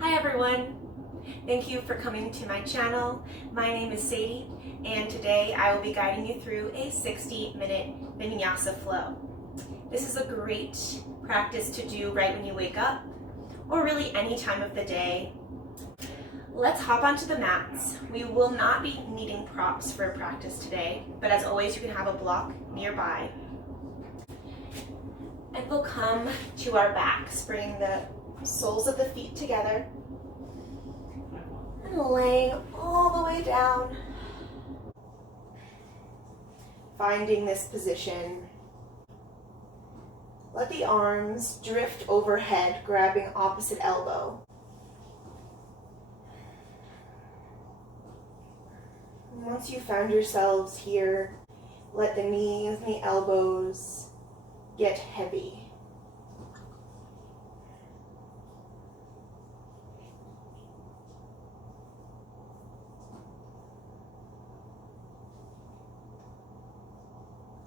Hi everyone! Thank you for coming to my channel. My name is Sadie, and today I will be guiding you through a 60-minute vinyasa flow. This is a great practice to do right when you wake up, or really any time of the day. Let's hop onto the mats. We will not be needing props for practice today, but as always you can have a block nearby. And we'll come to our backs, bringing the soles of the feet together and laying all the way down, finding this position. Let the arms drift overhead, grabbing opposite elbow. And once you found yourselves here, let the knees and the elbows get heavy.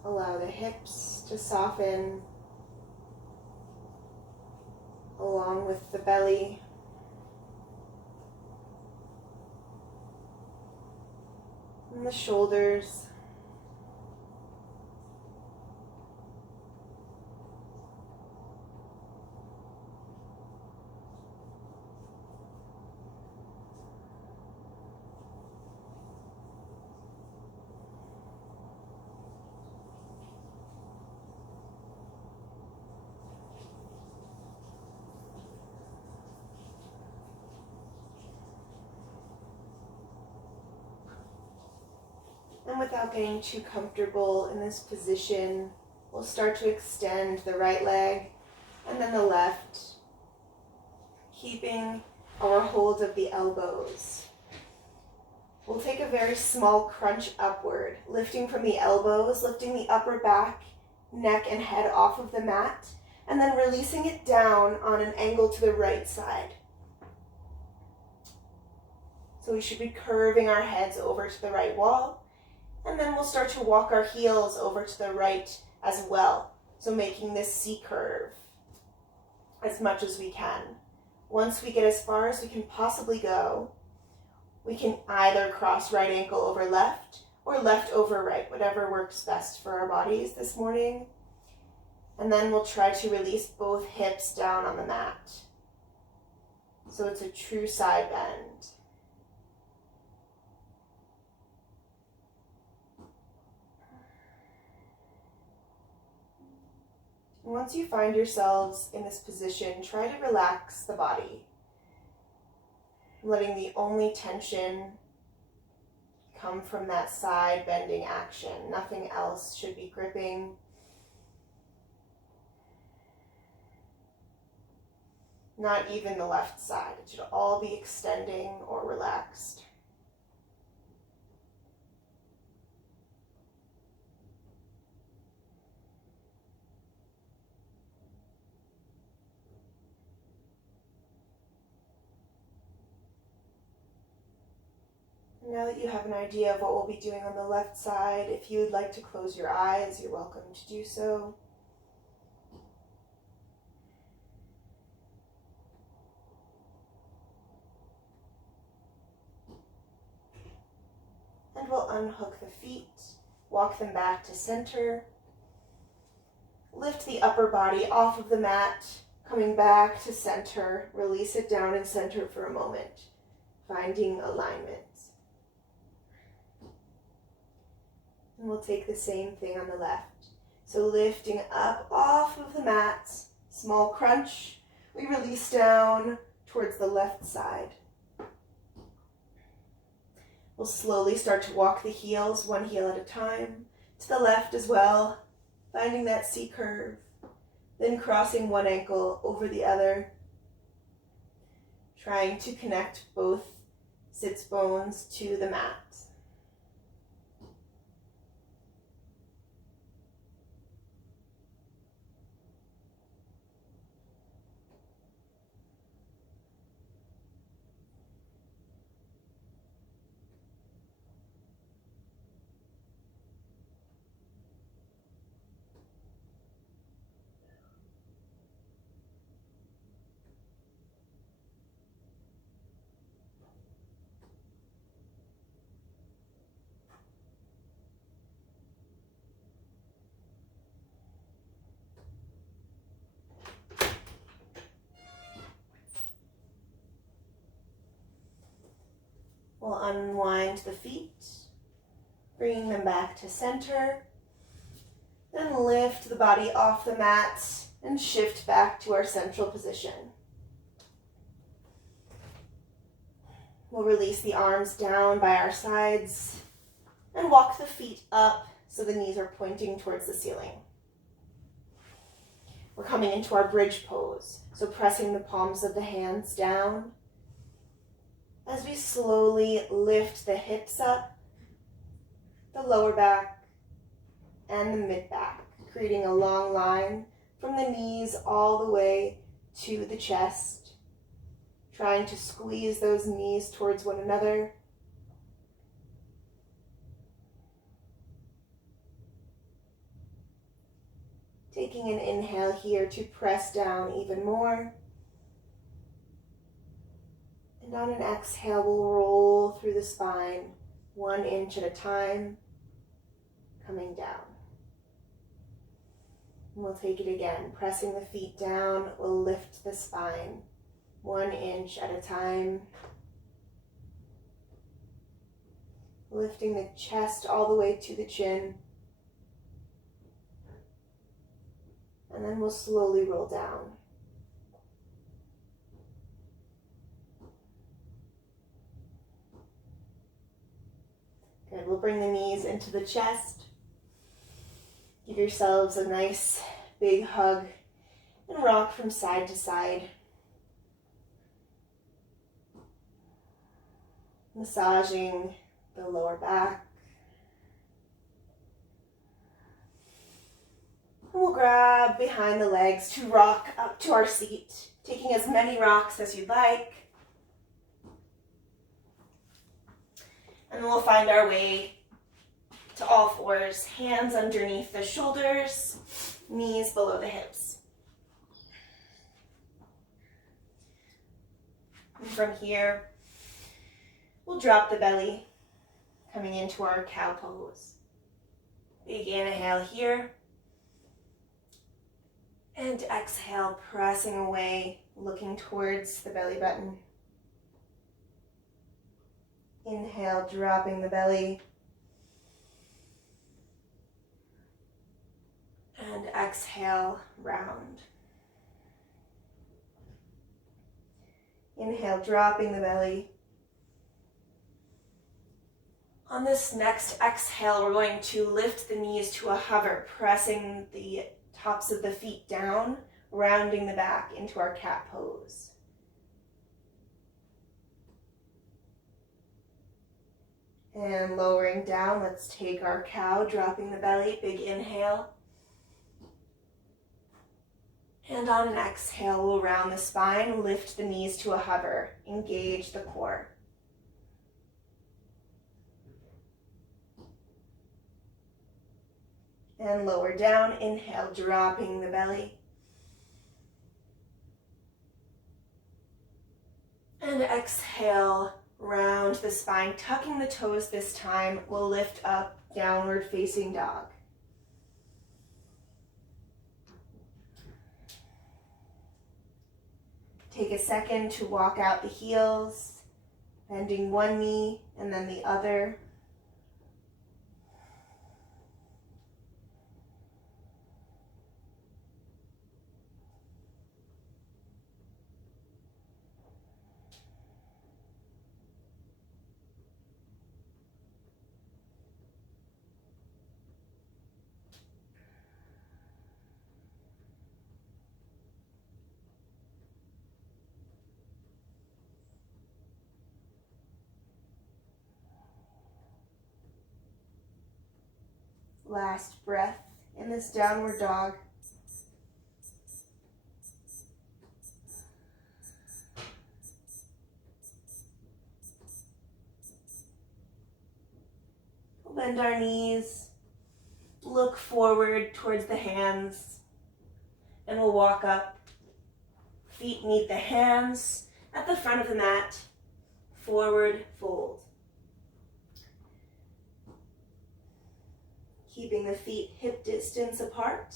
Allow the hips to soften along with the belly. And the shoulders. And without getting too comfortable in this position, we'll start to extend the right leg and then the left, keeping our hold of the elbows. We'll take a very small crunch upward, lifting from the elbows, lifting the upper back, neck, and head off of the mat, and then releasing it down on an angle to the right side. So we should be curving our heads over to the right wall. And then we'll start to walk our heels over to the right as well. So making this C curve as much as we can. Once we get as far as we can possibly go, we can either cross right ankle over left or left over right, whatever works best for our bodies this morning. And then we'll try to release both hips down on the mat. So it's a true side bend. Once you find yourselves in this position, try to relax the body, letting the only tension come from that side bending action. Nothing else should be gripping. Not even the left side. It should all be extending or relaxed. Now that you have an idea of what we'll be doing on the left side, if you would like to close your eyes, you're welcome to do so. And we'll unhook the feet, walk them back to center. Lift the upper body off of the mat, coming back to center. Release it down and center for a moment, finding alignment. And we'll take the same thing on the left. So lifting up off of the mat, small crunch. We release down towards the left side. We'll slowly start to walk the heels, one heel at a time, to the left as well, finding that C curve. Then crossing one ankle over the other, trying to connect both sits bones to the mat. We'll unwind the feet, bringing them back to center. Then lift the body off the mat and shift back to our central position. We'll release the arms down by our sides and walk the feet up so the knees are pointing towards the ceiling. We're coming into our bridge pose, so pressing the palms of the hands down as we slowly lift the hips up, the lower back, and the mid back, creating a long line from the knees all the way to the chest, trying to squeeze those knees towards one another. Taking an inhale here to press down even more. And on an exhale, we'll roll through the spine 1 inch at a time, coming down. And we'll take it again, pressing the feet down, we'll lift the spine 1 inch at a time. Lifting the chest all the way to the chin. And then we'll slowly roll down. Good, we'll bring the knees into the chest. Give yourselves a nice big hug and rock from side to side. Massaging the lower back. And we'll grab behind the legs to rock up to our seat, taking as many rocks as you'd like. And then we'll find our way to all fours, hands underneath the shoulders, knees below the hips. And from here, we'll drop the belly, coming into our cow pose. Big inhale here. And exhale, pressing away, looking towards the belly button. Inhale, dropping the belly. And exhale, round. Inhale, dropping the belly. On this next exhale, we're going to lift the knees to a hover, pressing the tops of the feet down, rounding the back into our cat pose. And lowering down, let's take our cow, dropping the belly, big inhale. And on an exhale, we'll round the spine, lift the knees to a hover, engage the core. And lower down, inhale, dropping the belly. And exhale, round the spine, tucking the toes this time. We'll lift up, downward facing dog. Take a second to walk out the heels, bending one knee and then the other. Last breath in this downward dog. We'll bend our knees, look forward towards the hands, and we'll walk up. Feet meet the hands at the front of the mat, forward fold. Keeping the feet hip distance apart.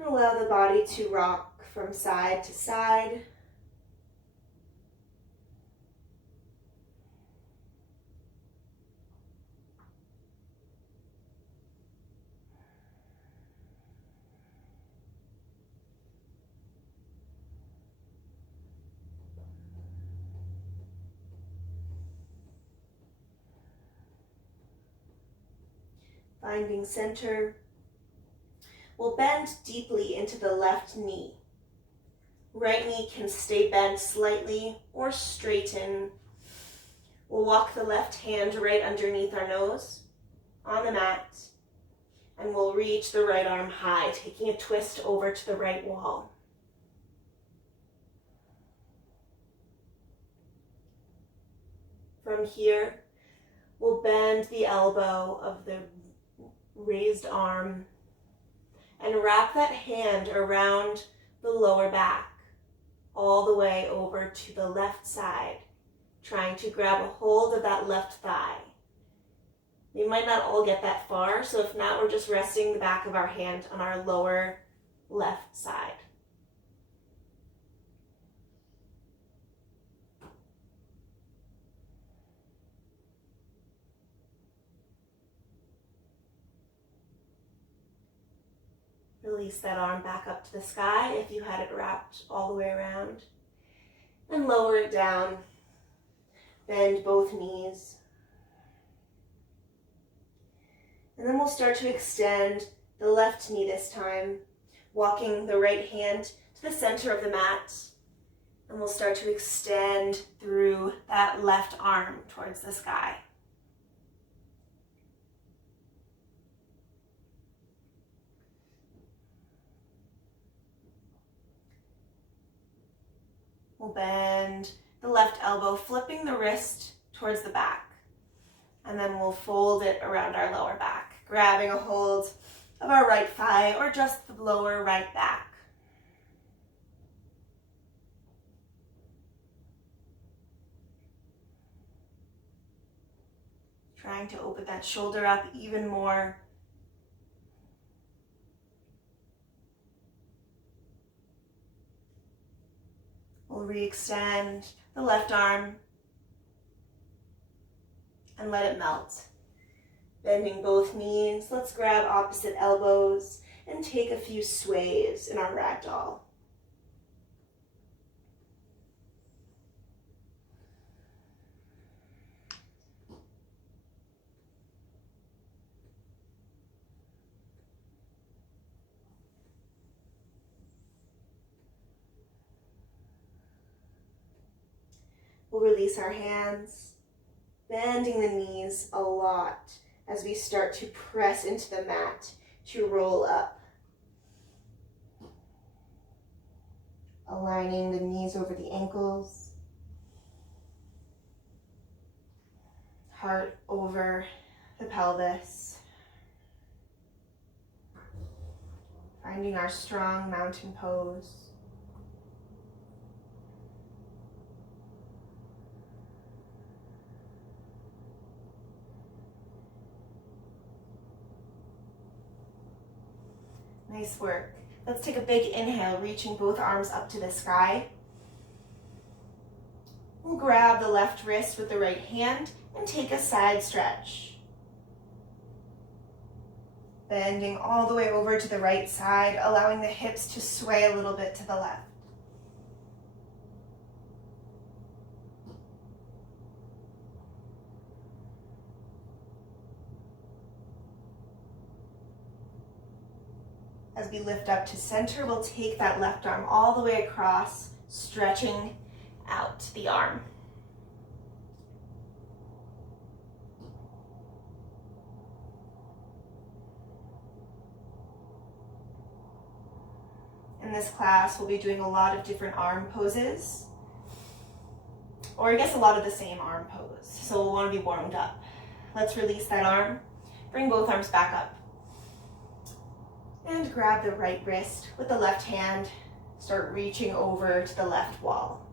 And allow the body to rock from side to side. Finding center. We'll bend deeply into the left knee. Right knee can stay bent slightly or straighten. We'll walk the left hand right underneath our nose on the mat, and we'll reach the right arm high, taking a twist over to the right wall. From here, we'll bend the elbow of the raised arm and wrap that hand around the lower back, all the way over to the left side, trying to grab a hold of that left thigh. We might not all get that far, so if not, we're just resting the back of our hand on our lower left side. Release that arm back up to the sky if you had it wrapped all the way around. And lower it down. Bend both knees. And then we'll start to extend the left knee this time, walking the right hand to the center of the mat. And we'll start to extend through that left arm towards the sky. We'll bend the left elbow, flipping the wrist towards the back. And then we'll fold it around our lower back, grabbing a hold of our right thigh or just the lower right back. Trying to open that shoulder up even more. We'll re-extend the left arm and let it melt. Bending both knees, let's grab opposite elbows and take a few sways in our ragdoll. We'll release our hands, bending the knees a lot as we start to press into the mat to roll up. Aligning the knees over the ankles, heart over the pelvis. Finding our strong mountain pose. Nice work. Let's take a big inhale, reaching both arms up to the sky. We'll grab the left wrist with the right hand and take a side stretch. Bending all the way over to the right side, allowing the hips to sway a little bit to the left. As we lift up to center, we'll take that left arm all the way across, stretching out the arm. In this class, we'll be doing a lot of different arm poses, or I guess a lot of the same arm pose, so we'll want to be warmed up. Let's release that arm, bring both arms back up. And grab the right wrist with the left hand. Start reaching over to the left wall.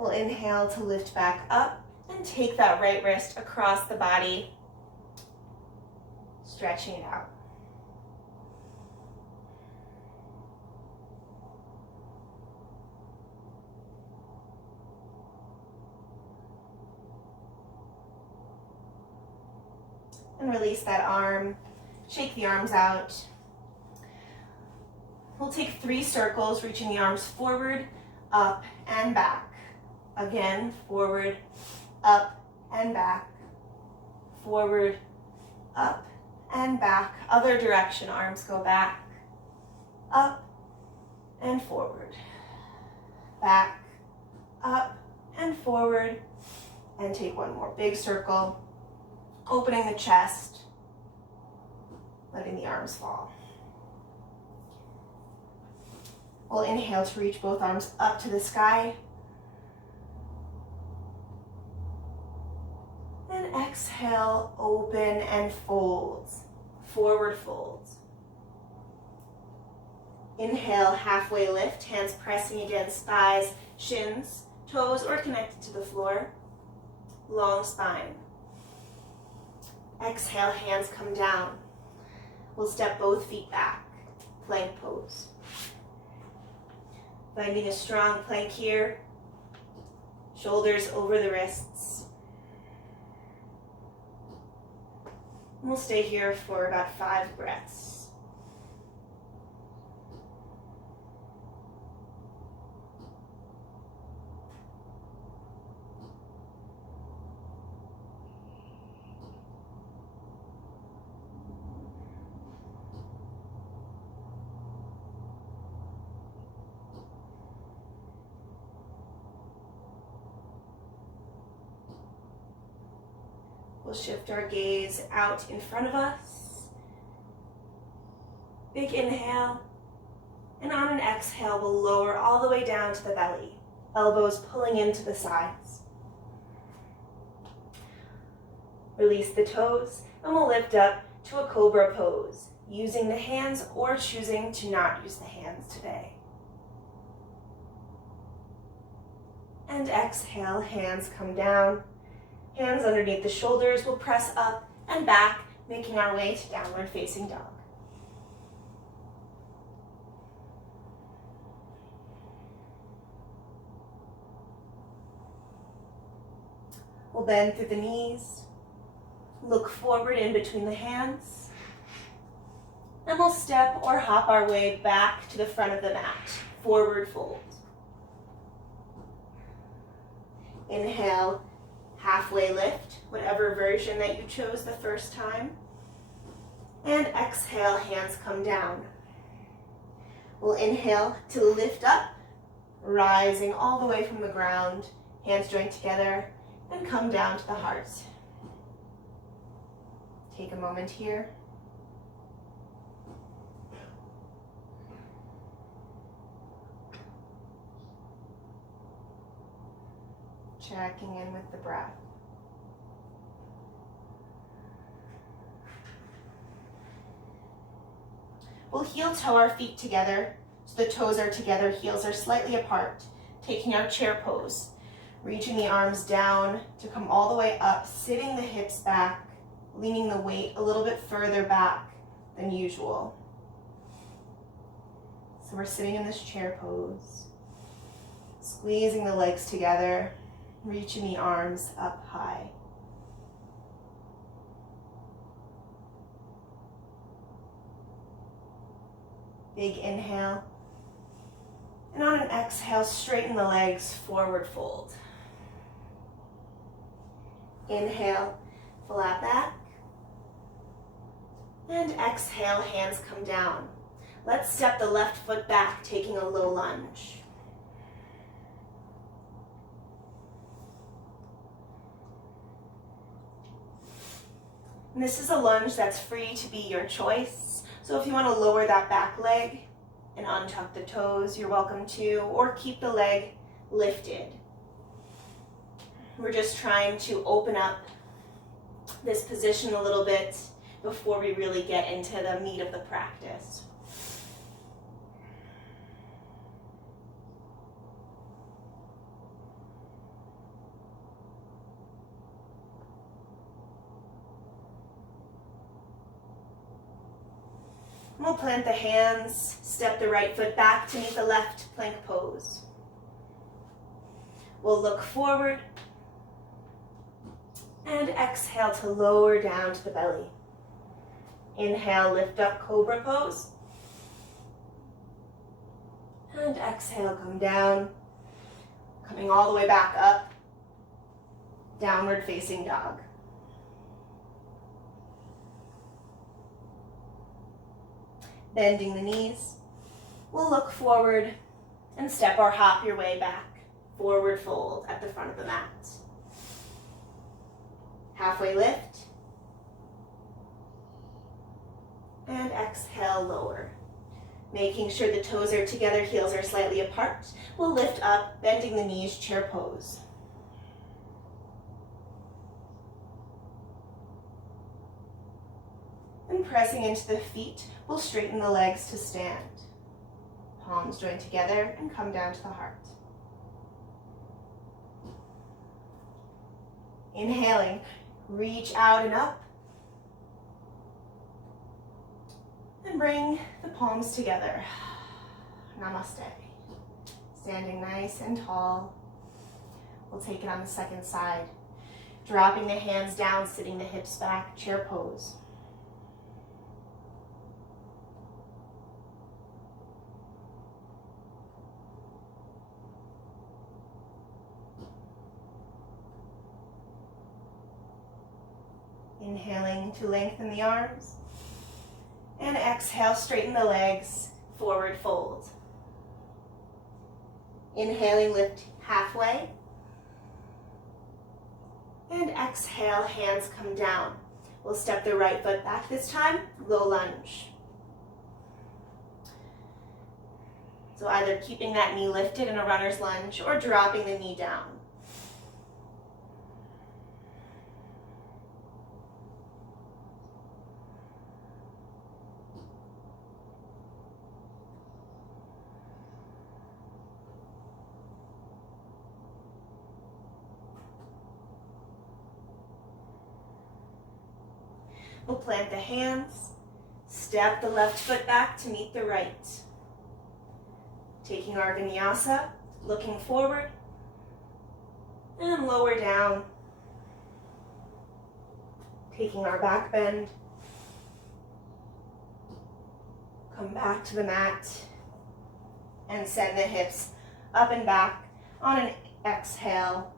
We'll inhale to lift back up and take that right wrist across the body, stretching it out. And release that arm, shake the arms out. We'll take 3 circles, reaching the arms forward, up, and back. Again, forward, up, and back. Forward, up, and back. Other direction, arms go back, up, and forward. Back, up, and forward. And take one more big circle, opening the chest, letting the arms fall. We'll inhale to reach both arms up to the sky. And exhale, open and folds, forward folds. Inhale, halfway lift, hands pressing against thighs, shins, toes, or connected to the floor. Long spine. Exhale, hands come down. We'll step both feet back, plank pose. Finding a strong plank here, shoulders over the wrists. We'll stay here for about 5 breaths. We'll shift our gaze out in front of us. Big inhale. And on an exhale, we'll lower all the way down to the belly. Elbows pulling into the sides. Release the toes, and we'll lift up to a cobra pose, using the hands or choosing to not use the hands today. And exhale, hands come down. Hands underneath the shoulders, we'll press up and back, making our way to downward facing dog. We'll bend through the knees, look forward in between the hands, and we'll step or hop our way back to the front of the mat, forward fold. Inhale, halfway lift, whatever version that you chose the first time. And exhale, hands come down. We'll inhale to lift up, rising all the way from the ground, hands joined together, and come down to the heart. Take a moment here. Checking in with the breath. We'll heel toe our feet together, so the toes are together, heels are slightly apart, taking our chair pose, reaching the arms down to come all the way up, sitting the hips back, leaning the weight a little bit further back than usual. So we're sitting in this chair pose, squeezing the legs together, reaching the arms up high. Big inhale. And on an exhale, straighten the legs, forward fold. Inhale, flat back. And exhale, hands come down. Let's step the left foot back, taking a low lunge. And this is a lunge that's free to be your choice. So if you want to lower that back leg and untuck the toes, you're welcome to, or keep the leg lifted. We're just trying to open up this position a little bit before we really get into the meat of the practice. We'll plant the hands, step the right foot back to meet the left plank pose. We'll look forward and exhale to lower down to the belly. Inhale, lift up, cobra pose. And exhale, come down, coming all the way back up, downward facing dog. Bending the knees, we'll look forward and step or hop your way back. Forward fold at the front of the mat. Halfway lift. And exhale, lower. Making sure the toes are together, heels are slightly apart. We'll lift up, bending the knees, chair pose. And pressing into the feet, we'll straighten the legs to stand. Palms join together and come down to the heart. Inhaling, reach out and up. And bring the palms together. Namaste. Standing nice and tall. We'll take it on the second side. Dropping the hands down, sitting the hips back, chair pose. Inhaling to lengthen the arms. And exhale, straighten the legs, forward fold. Inhaling, lift halfway. And exhale, hands come down. We'll step the right foot back this time, low lunge. So either keeping that knee lifted in a runner's lunge or dropping the knee down. We'll plant the hands, step the left foot back to meet the right. Taking our vinyasa, looking forward, and lower down. Taking our back bend, come back to the mat, and send the hips up and back on an exhale,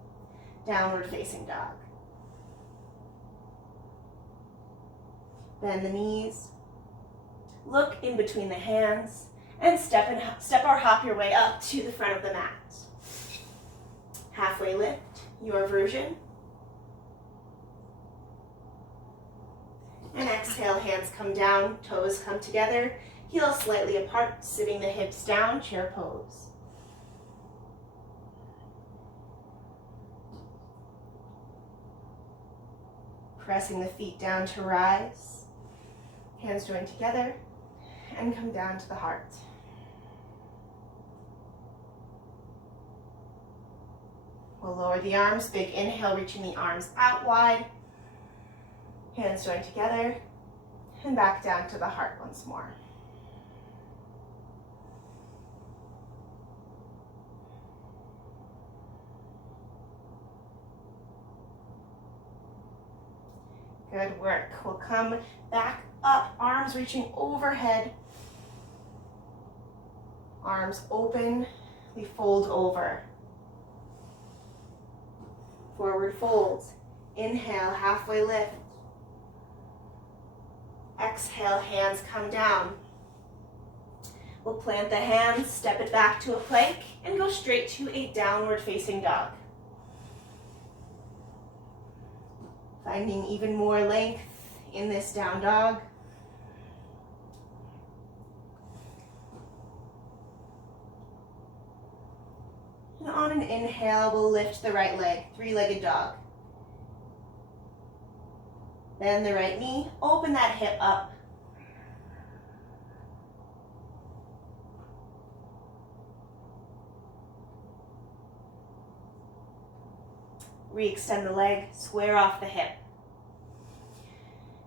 downward facing dog. Bend the knees, look in between the hands, and step or hop your way up to the front of the mat. Halfway lift, your version. And exhale, hands come down, toes come together, heels slightly apart, sitting the hips down, chair pose. Pressing the feet down to rise. Hands join together and come down to the heart. We'll lower the arms, big inhale, reaching the arms out wide. Hands join together and back down to the heart once more. Good work. We'll come back up, arms reaching overhead. Arms open, we fold over. Forward fold. Inhale, halfway lift. Exhale, hands come down. We'll plant the hands, step it back to a plank, and go straight to a downward facing dog. Finding even more length in this down dog. And on an inhale, we'll lift the right leg, three-legged dog. Bend the right knee, open that hip up. Re-extend the leg, square off the hip.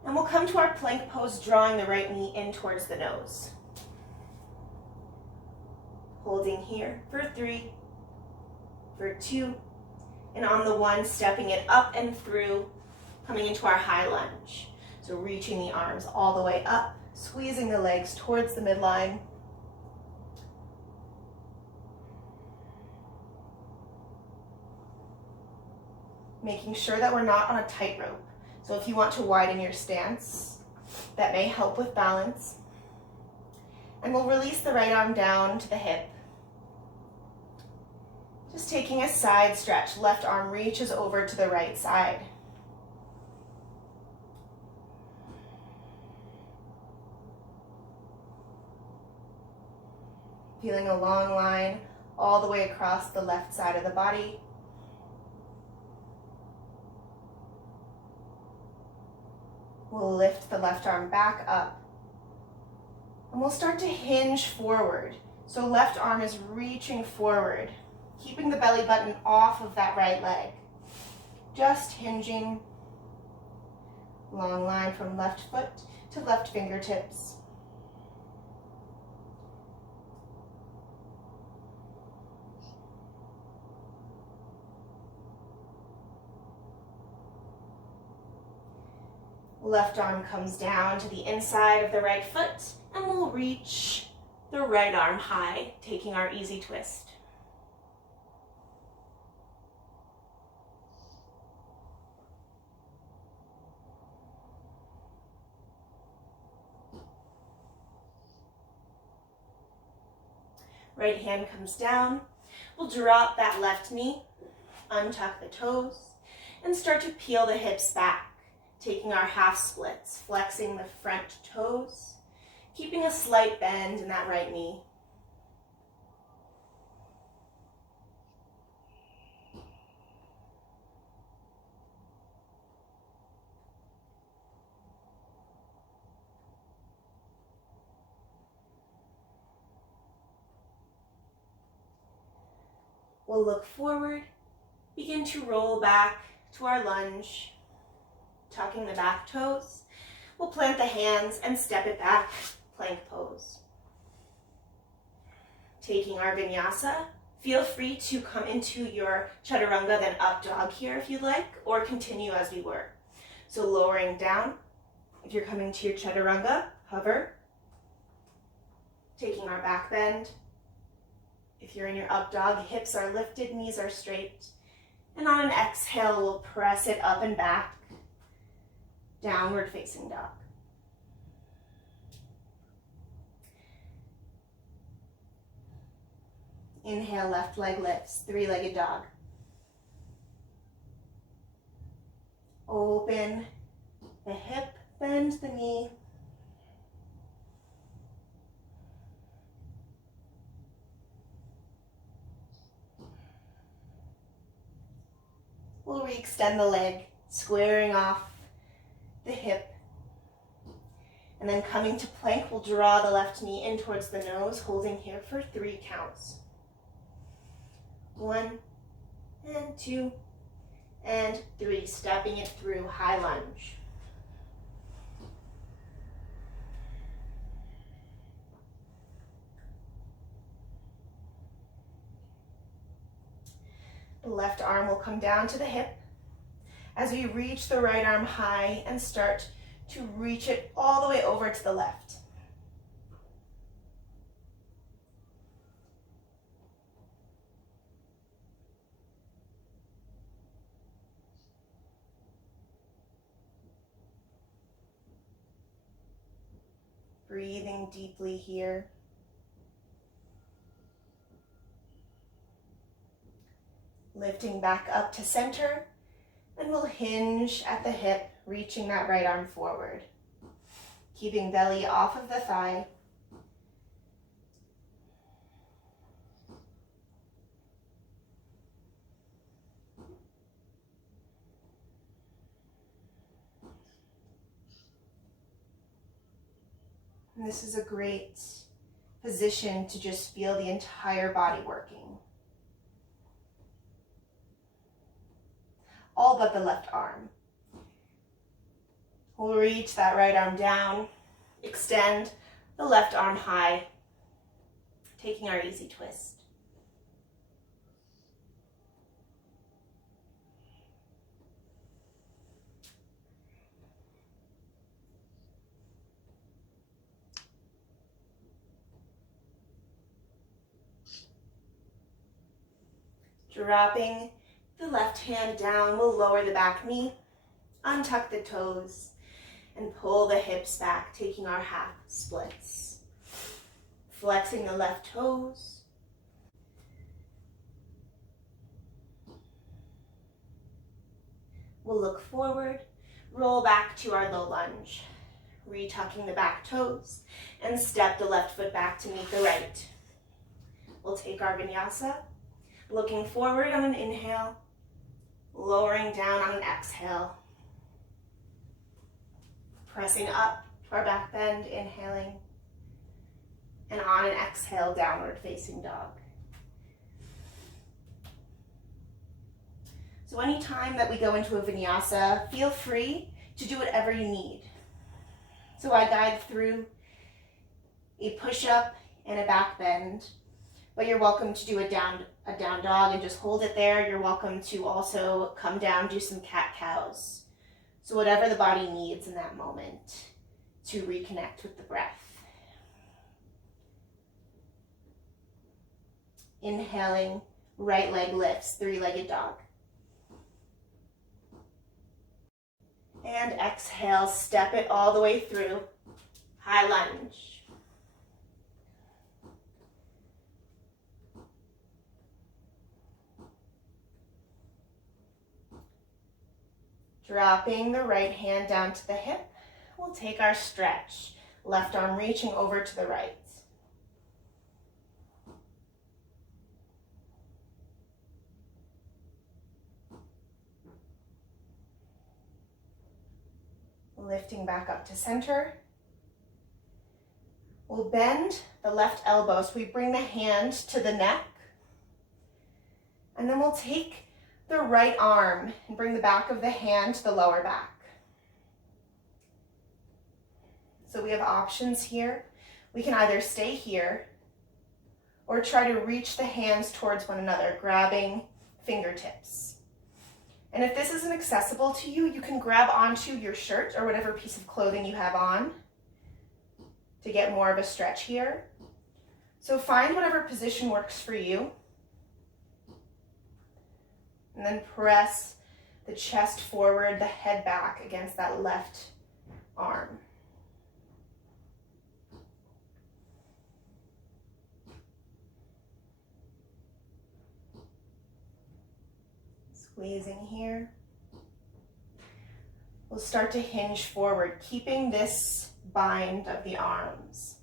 And we'll come to our plank pose, drawing the right knee in towards the nose. Holding here for 3, for 2, and on the 1, stepping it up and through, coming into our high lunge. So reaching the arms all the way up, squeezing the legs towards the midline. Making sure that we're not on a tightrope. So if you want to widen your stance, that may help with balance. And we'll release the right arm down to the hip. Just taking a side stretch, left arm reaches over to the right side. Feeling a long line all the way across the left side of the body. We'll lift the left arm back up. And we'll start to hinge forward. So left arm is reaching forward, keeping the belly button off of that right leg. Just hinging. Long line from left foot to left fingertips. Left arm comes down to the inside of the right foot, and we'll reach the right arm high, taking our easy twist. Right hand comes down. We'll drop that left knee, untuck the toes, and start to peel the hips back, taking our half splits, flexing the front toes, keeping a slight bend in that right knee. We'll look forward, begin to roll back to our lunge, tucking the back toes. We'll plant the hands and step it back, plank pose. Taking our vinyasa, feel free to come into your chaturanga, then up dog here if you'd like, or continue as we were. So lowering down, if you're coming to your chaturanga, hover. Taking our back bend. If you're in your up dog, hips are lifted, knees are straight. And on an exhale, we'll press it up and back. Downward facing dog. Inhale, left leg lifts, three-legged dog. Open the hip, bend the knee. We'll re-extend the leg, squaring off the hip. And then coming to plank, we'll draw the left knee in towards the nose, holding here for 3 counts. 1, and 2, and 3, stepping it through, high lunge. The left arm will come down to the hip as we reach the right arm high and start to reach it all the way over to the left. Breathing deeply here. Lifting back up to center, and we'll hinge at the hip, reaching that right arm forward. Keeping belly off of the thigh. And this is a great position to just feel the entire body working. All but the left arm. We'll reach that right arm down, extend the left arm high, taking our easy twist. Dropping the left hand down, we'll lower the back knee, untuck the toes, and pull the hips back, taking our half splits. Flexing the left toes. We'll look forward, roll back to our low lunge, retucking the back toes, and step the left foot back to meet the right. We'll take our vinyasa, looking forward on an inhale, lowering down on an exhale. Pressing up to our back bend, inhaling, and on an exhale, downward facing dog. So anytime that we go into a vinyasa, feel free to do whatever you need. So I guide through a push-up and a back bend, but you're welcome to do a down dog and just hold it there. You're welcome to also come down, do some cat-cows. So whatever the body needs in that moment to reconnect with the breath. Inhaling, right leg lifts, three-legged dog. And exhale, step it all the way through, high lunge. Dropping the right hand down to the hip, we'll take our stretch. Left arm reaching over to the right. Lifting back up to center. We'll bend the left elbow, so we bring the hand to the neck. And then we'll take the right arm and bring the back of the hand to the lower back. So we have options here. We can either stay here or try to reach the hands towards one another, grabbing fingertips. And if this isn't accessible to you, you can grab onto your shirt or whatever piece of clothing you have on to get more of a stretch here. So find whatever position works for you. And then press the chest forward, the head back against that left arm. Squeezing here. We'll start to hinge forward, keeping this bind of the arms.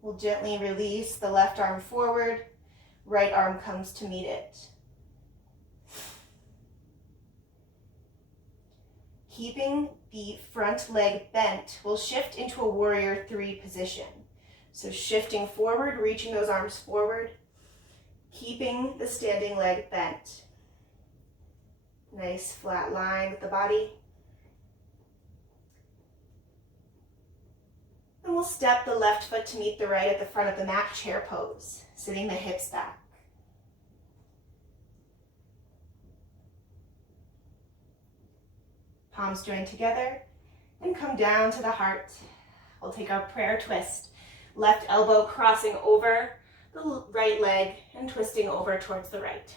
We'll gently release the left arm forward, right arm comes to meet it. Keeping the front leg bent, we'll shift into a warrior three position. So shifting forward, reaching those arms forward, keeping the standing leg bent. Nice flat line with the body. And we'll step the left foot to meet the right at the front of the mat, chair pose, sitting the hips back. Palms join together and come down to the heart. We'll take our prayer twist. Left elbow crossing over the right leg and twisting over towards the right.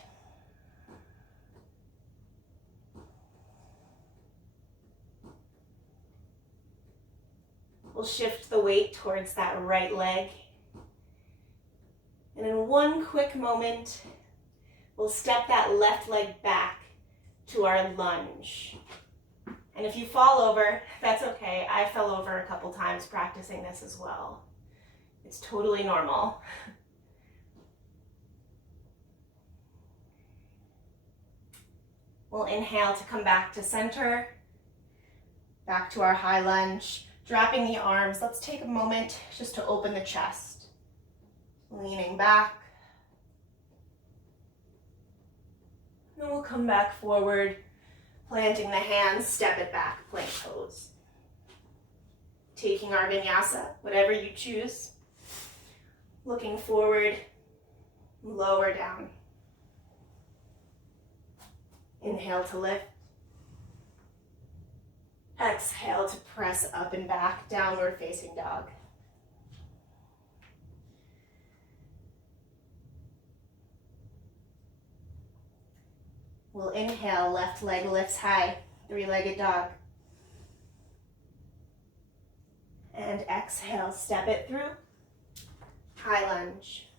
We'll shift the weight towards that right leg. And in one quick moment, we'll step that left leg back to our lunge. And if you fall over, that's okay. I fell over a couple times practicing this as well. It's totally normal. We'll inhale to come back to center, back to our high lunge. Dropping the arms, let's take a moment just to open the chest. Leaning back. Then we'll come back forward, planting the hands, step it back, plank pose. Taking our vinyasa, whatever you choose. Looking forward, lower down. Inhale to lift. Exhale to press up and back, downward facing dog. We'll inhale, left leg lifts high, three-legged dog. And exhale, step it through, high lunge.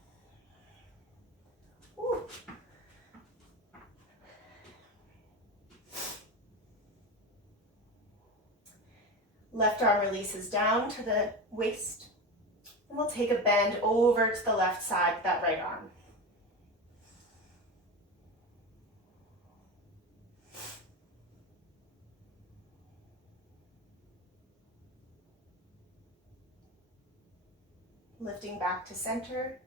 Woo. Left arm releases down to the waist. And we'll take a bend over to the left side with that right arm. Lifting back to center.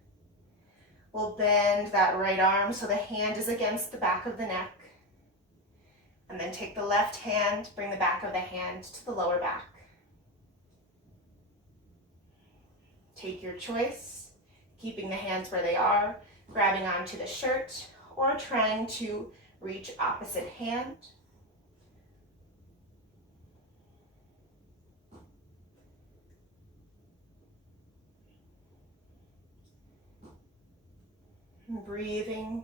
We'll bend that right arm so the hand is against the back of the neck. And then take the left hand, bring the back of the hand to the lower back. Take your choice, keeping the hands where they are, grabbing onto the shirt, or trying to reach opposite hand. Breathing.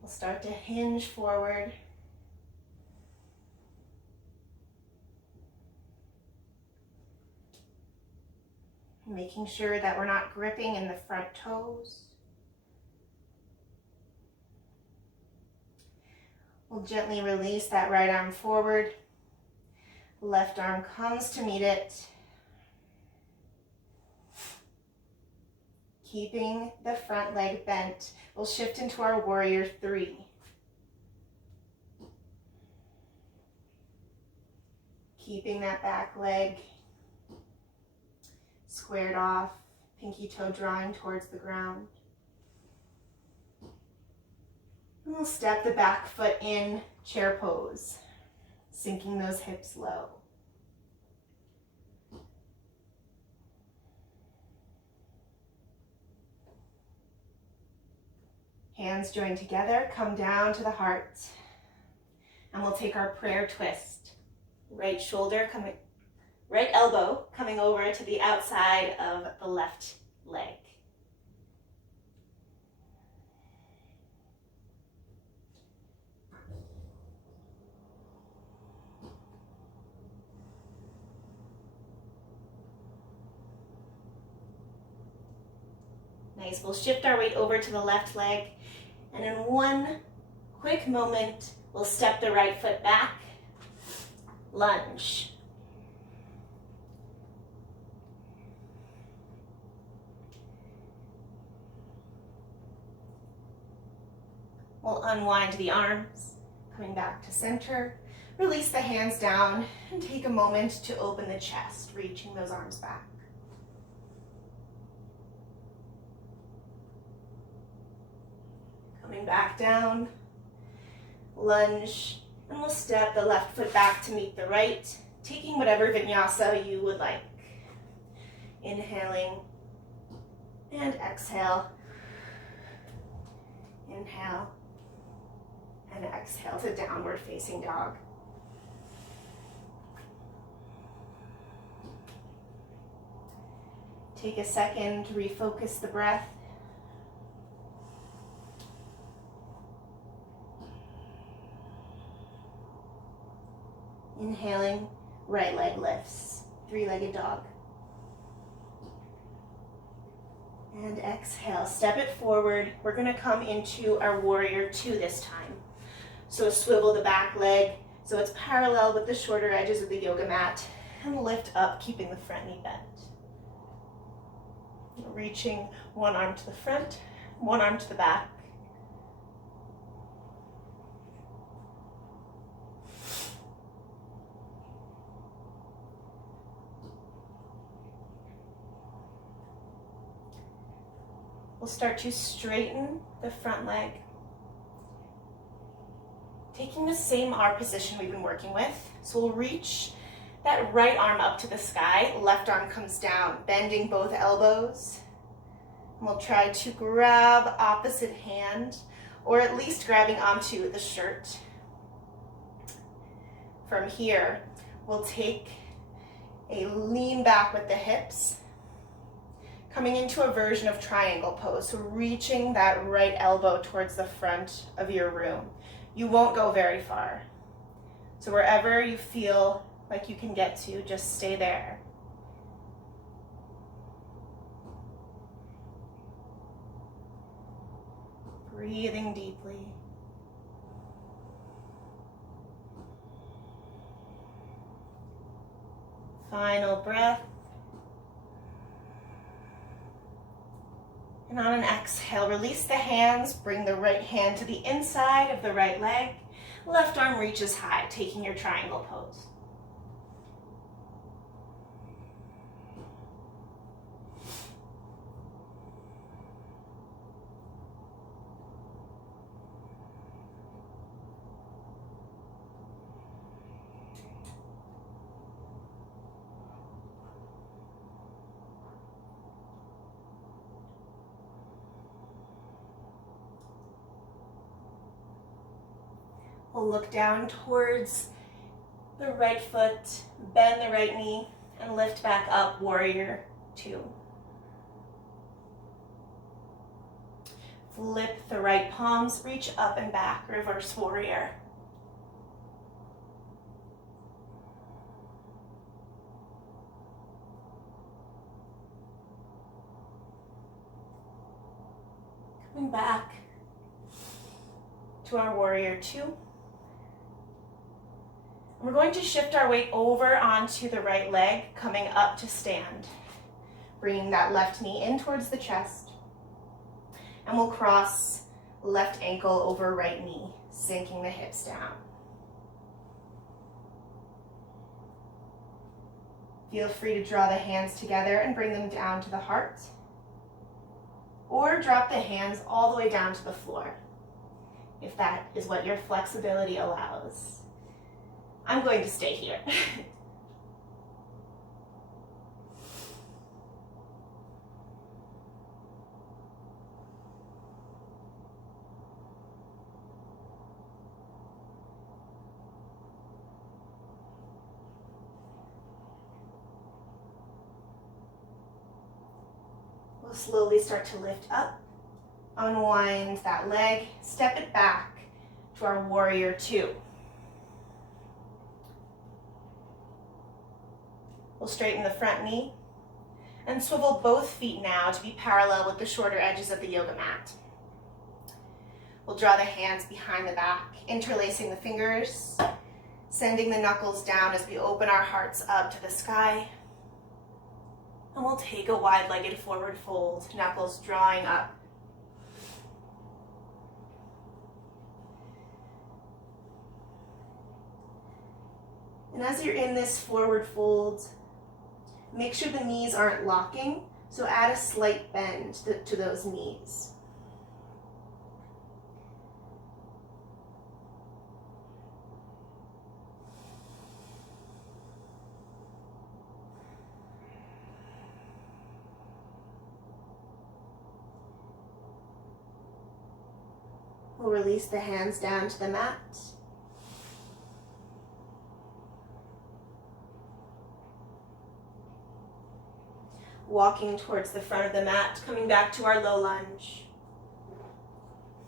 We'll start to hinge forward. Making sure that we're not gripping in the front toes. We'll gently release that right arm forward. Left arm comes to meet it. Keeping the front leg bent, we'll shift into our warrior three. Keeping that back leg squared off, pinky toe drawing towards the ground. And we'll step the back foot in, chair pose, sinking those hips low. Hands join together, come down to the heart. And we'll take our prayer twist. Right elbow coming over to the outside of the left leg. Nice, we'll shift our weight over to the left leg, and in one quick moment, we'll step the right foot back, lunge. We'll unwind the arms, coming back to center, release the hands down, and take a moment to open the chest, reaching those arms back. Coming back down, lunge, and we'll step the left foot back to meet the right, taking whatever vinyasa you would like. Inhaling and exhale. Inhale and exhale to downward facing dog. Take a second to refocus the breath. Inhaling, right leg lifts, three-legged dog. And exhale, step it forward. We're gonna come into our warrior two this time. So swivel the back leg so it's parallel with the shorter edges of the yoga mat, and lift up, keeping the front knee bent. Reaching one arm to the front, one arm to the back. We'll start to straighten the front leg. Taking the same arm position we've been working with. So we'll reach that right arm up to the sky, left arm comes down, bending both elbows. And we'll try to grab opposite hand, or at least grabbing onto the shirt. From here, we'll take a lean back with the hips, coming into a version of triangle pose, so reaching that right elbow towards the front of your room. You won't go very far. So wherever you feel like you can get to, just stay there. Breathing deeply. Final breath. And on an exhale, release the hands, bring the right hand to the inside of the right leg. Left arm reaches high, taking your triangle pose. We'll look down towards the right foot, bend the right knee, and lift back up, warrior two. Flip the right palms, reach up and back, reverse warrior. Coming back to our warrior two. We're going to shift our weight over onto the right leg, coming up to stand. Bringing that left knee in towards the chest. And we'll cross left ankle over right knee, sinking the hips down. Feel free to draw the hands together and bring them down to the heart. Or drop the hands all the way down to the floor, if that is what your flexibility allows. I'm going to stay here. We'll slowly start to lift up, unwind that leg, step it back to our warrior two. We'll straighten the front knee and swivel both feet now to be parallel with the shorter edges of the yoga mat. We'll draw the hands behind the back, interlacing the fingers, sending the knuckles down as we open our hearts up to the sky. And we'll take a wide-legged forward fold, knuckles drawing up. And as you're in this forward fold, make sure the knees aren't locking, so add a slight bend to those knees. We'll release the hands down to the mat. Walking towards the front of the mat, coming back to our low lunge.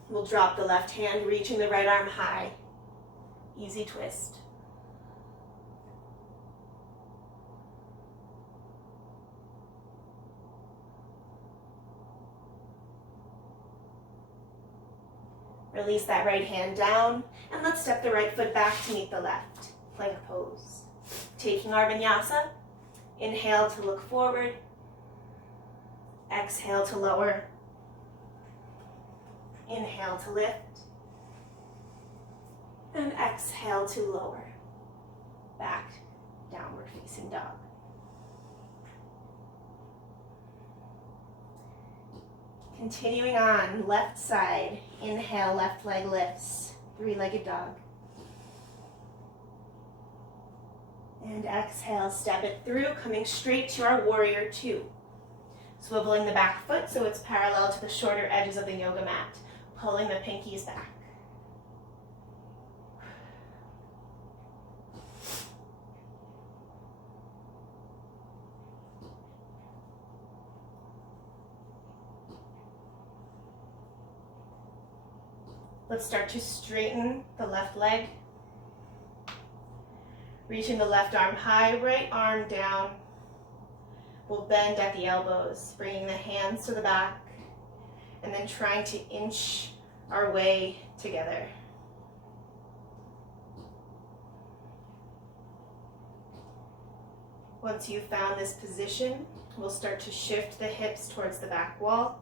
We'll drop the left hand, reaching the right arm high. Easy twist. Release that right hand down, and let's step the right foot back to meet the left. Plank pose. Taking our vinyasa, inhale to look forward, exhale to lower. Inhale to lift. And exhale to lower. Back, downward facing dog. Continuing on, left side. Inhale, left leg lifts. Three-legged dog. And exhale, step it through, coming straight to our warrior two. Swiveling the back foot so it's parallel to the shorter edges of the yoga mat. Pulling the pinkies back. Let's start to straighten the left leg. Reaching the left arm high, right arm down. We'll bend at the elbows, bringing the hands to the back, and then trying to inch our way together. Once you've found this position, we'll start to shift the hips towards the back wall.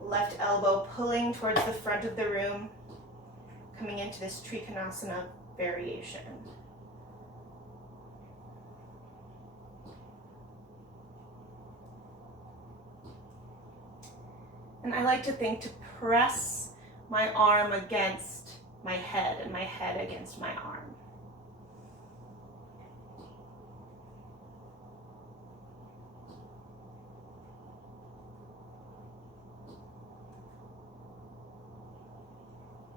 Left elbow pulling towards the front of the room, coming into this Trikonasana variation. And I like to think to press my arm against my head and my head against my arm.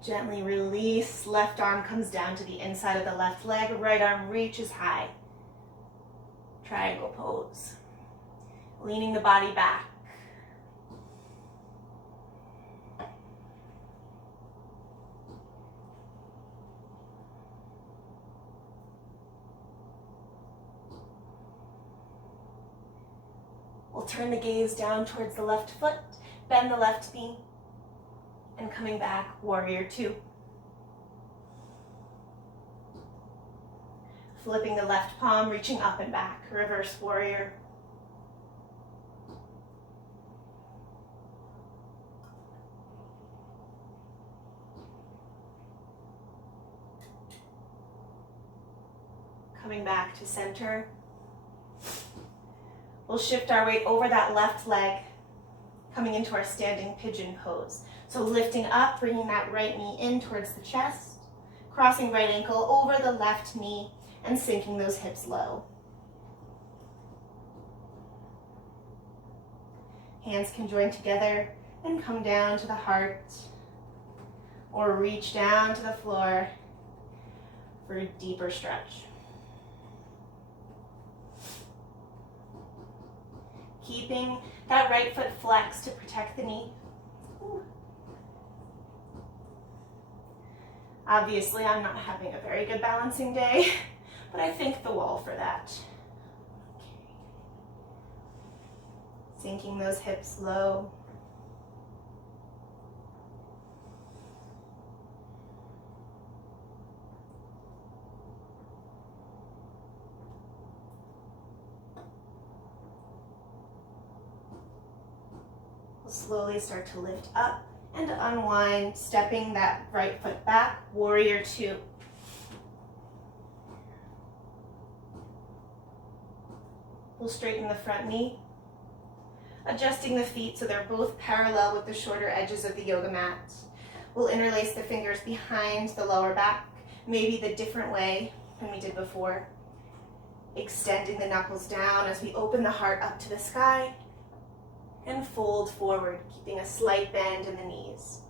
Gently release, left arm comes down to the inside of the left leg, right arm reaches high. Triangle pose. Leaning the body back. We'll turn the gaze down towards the left foot, bend the left knee, and coming back, warrior two. Flipping the left palm, reaching up and back, reverse warrior. Coming back to center. We'll shift our weight over that left leg, coming into our standing pigeon pose. So lifting up, bringing that right knee in towards the chest, crossing right ankle over the left knee, and sinking those hips low. Hands can join together and come down to the heart, or reach down to the floor for a deeper stretch. Keeping that right foot flexed to protect the knee. Ooh. Obviously, I'm not having a very good balancing day, but I thank the wall for that. Okay. Sinking those hips low. We'll slowly start to lift up and unwind, stepping that right foot back, warrior two. We'll straighten the front knee, adjusting the feet so they're both parallel with the shorter edges of the yoga mat. We'll interlace the fingers behind the lower back, maybe the different way than we did before. Extending the knuckles down as we open the heart up to the sky, and fold forward, keeping a slight bend in the knees.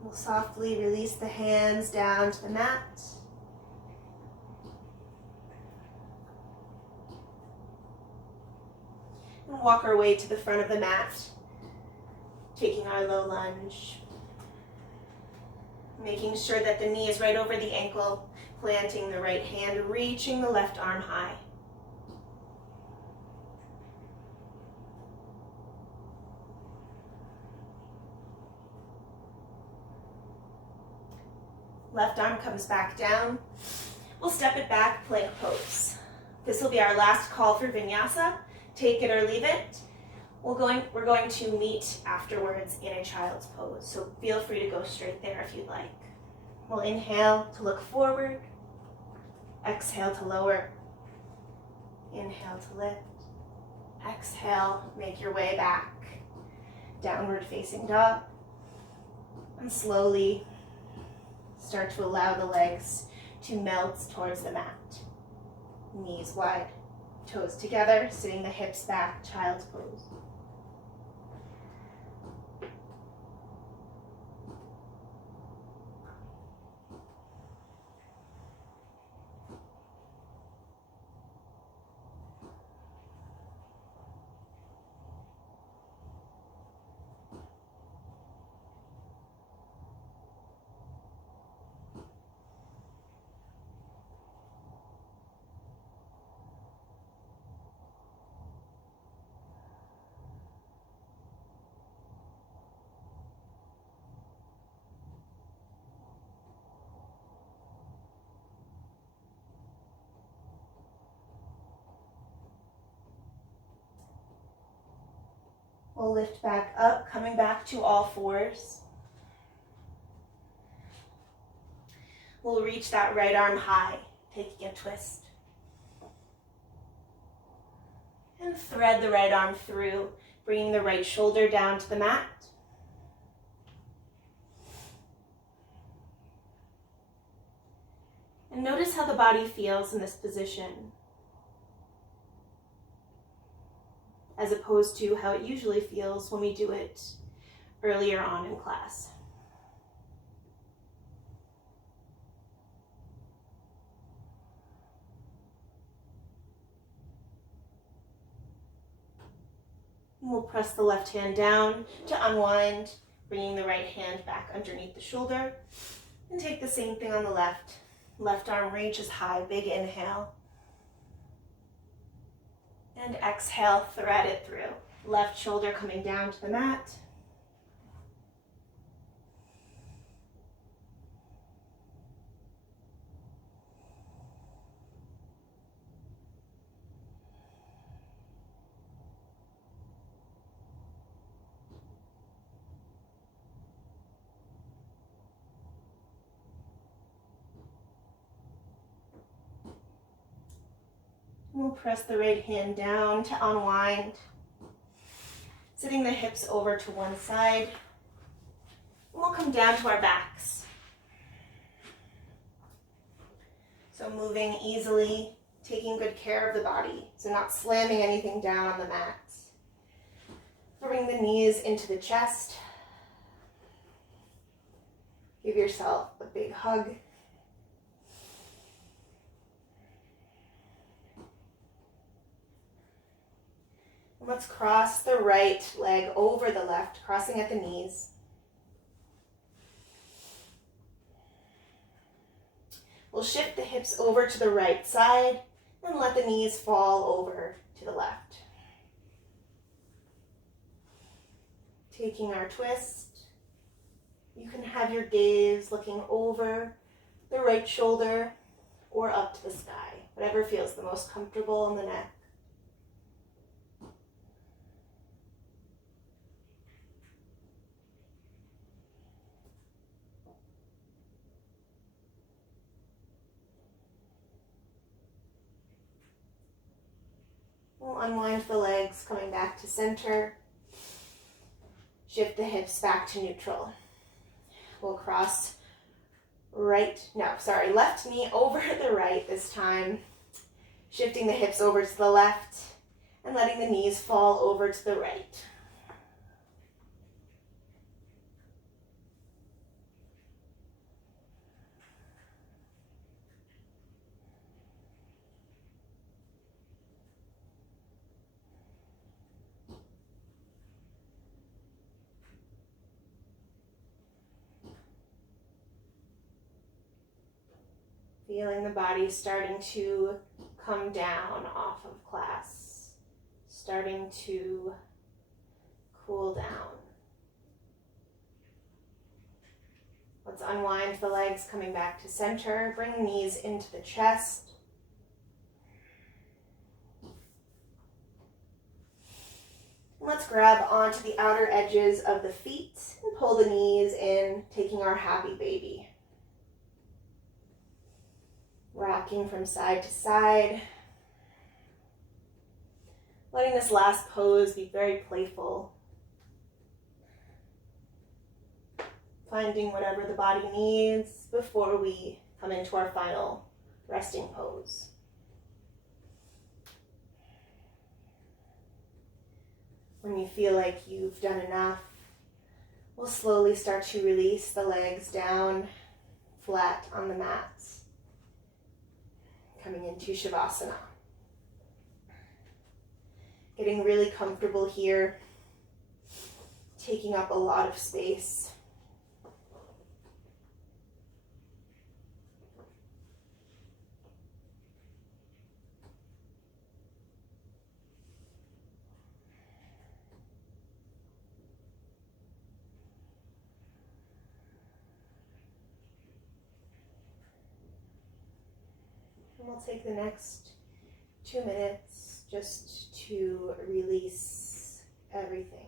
We'll softly release the hands down to the mat. And And walk our way to the front of the mat, taking our low lunge. Making sure that the knee is right over the ankle, planting the right hand, reaching the left arm high. Left arm comes back down. We'll step it back, plank pose. This will be our last call for vinyasa. Take it or leave it. We're going to meet afterwards in a child's pose, so feel free to go straight there if you'd like. We'll inhale to look forward, exhale to lower, inhale to lift, exhale, make your way back, downward facing dog, and slowly start to allow the legs to melt towards the mat. Knees wide, toes together, sitting the hips back, child's pose. We'll lift back up, coming back to all fours. We'll reach that right arm high, taking a twist. And thread the right arm through, bringing the right shoulder down to the mat. And notice how the body feels in this position, as opposed to how it usually feels when we do it earlier on in class. And we'll press the left hand down to unwind, bringing the right hand back underneath the shoulder, and take the same thing on the left. Left arm reaches high, big inhale. And exhale, thread it through. Left shoulder coming down to the mat. We'll press the right hand down to unwind, sitting the hips over to one side. We'll come down to our backs. So moving easily, taking good care of the body, so not slamming anything down on the mat. Bring the knees into the chest. Give yourself a big hug. Let's cross the right leg over the left, crossing at the knees. We'll shift the hips over to the right side and let the knees fall over to the left. Taking our twist, you can have your gaze looking over the right shoulder or up to the sky, whatever feels the most comfortable in the neck. We'll unwind the legs, coming back to center. Shift the hips back to neutral. We'll cross left knee over the right this time. Shifting the hips over to the left and letting the knees fall over to the right. Feeling the body starting to come down off of class, starting to cool down. Let's unwind the legs, coming back to center. Bring the knees into the chest. Let's grab onto the outer edges of the feet and pull the knees in, taking our happy baby. Rocking from side to side. Letting this last pose be very playful. Finding whatever the body needs before we come into our final resting pose. When you feel like you've done enough, we'll slowly start to release the legs down flat on the mats. Coming into Shavasana. Getting really comfortable here, taking up a lot of space. We'll take the next 2 minutes just to release everything.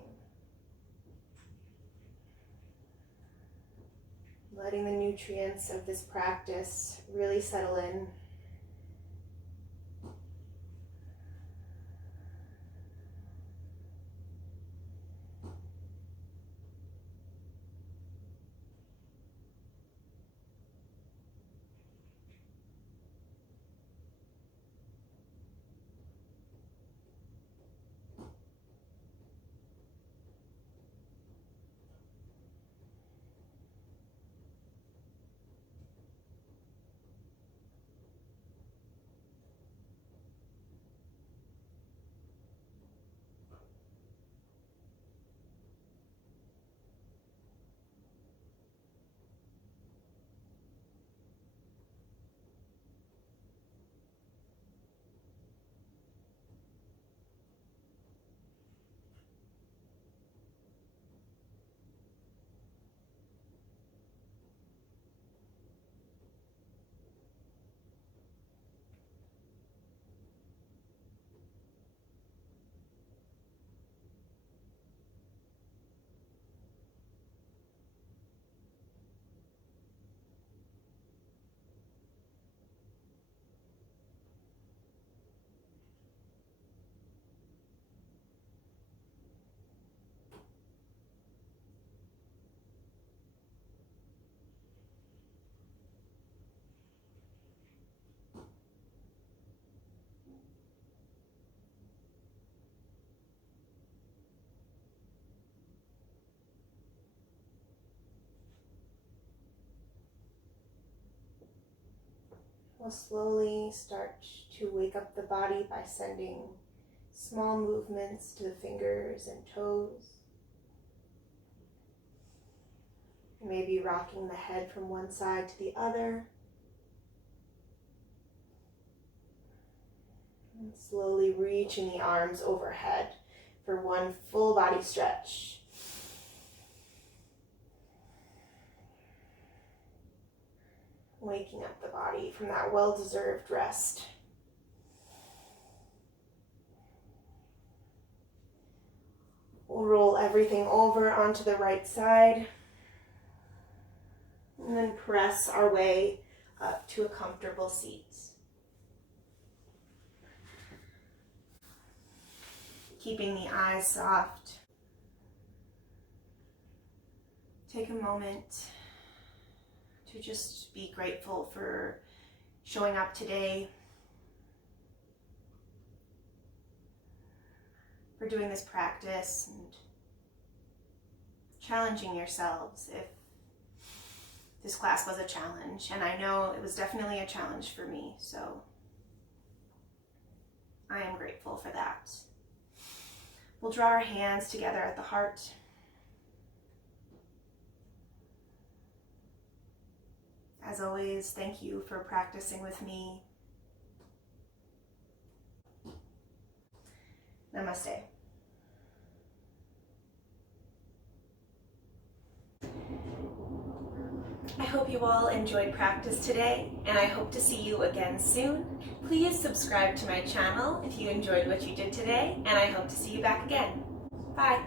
Letting the nutrients of this practice really settle in. We'll slowly start to wake up the body by sending small movements to the fingers and toes. Maybe rocking the head from one side to the other. And slowly reaching the arms overhead for one full body stretch. Waking up the body from that well-deserved rest. We'll roll everything over onto the right side and then press our way up to a comfortable seat. Keeping the eyes soft. Take a moment to just be grateful for showing up today, for doing this practice and challenging yourselves if this class was a challenge. And I know it was definitely a challenge for me, so I am grateful for that. We'll draw our hands together at the heart. As always, thank you for practicing with me. Namaste. I hope you all enjoyed practice today, and I hope to see you again soon. Please subscribe to my channel if you enjoyed what you did today, and I hope to see you back again. Bye.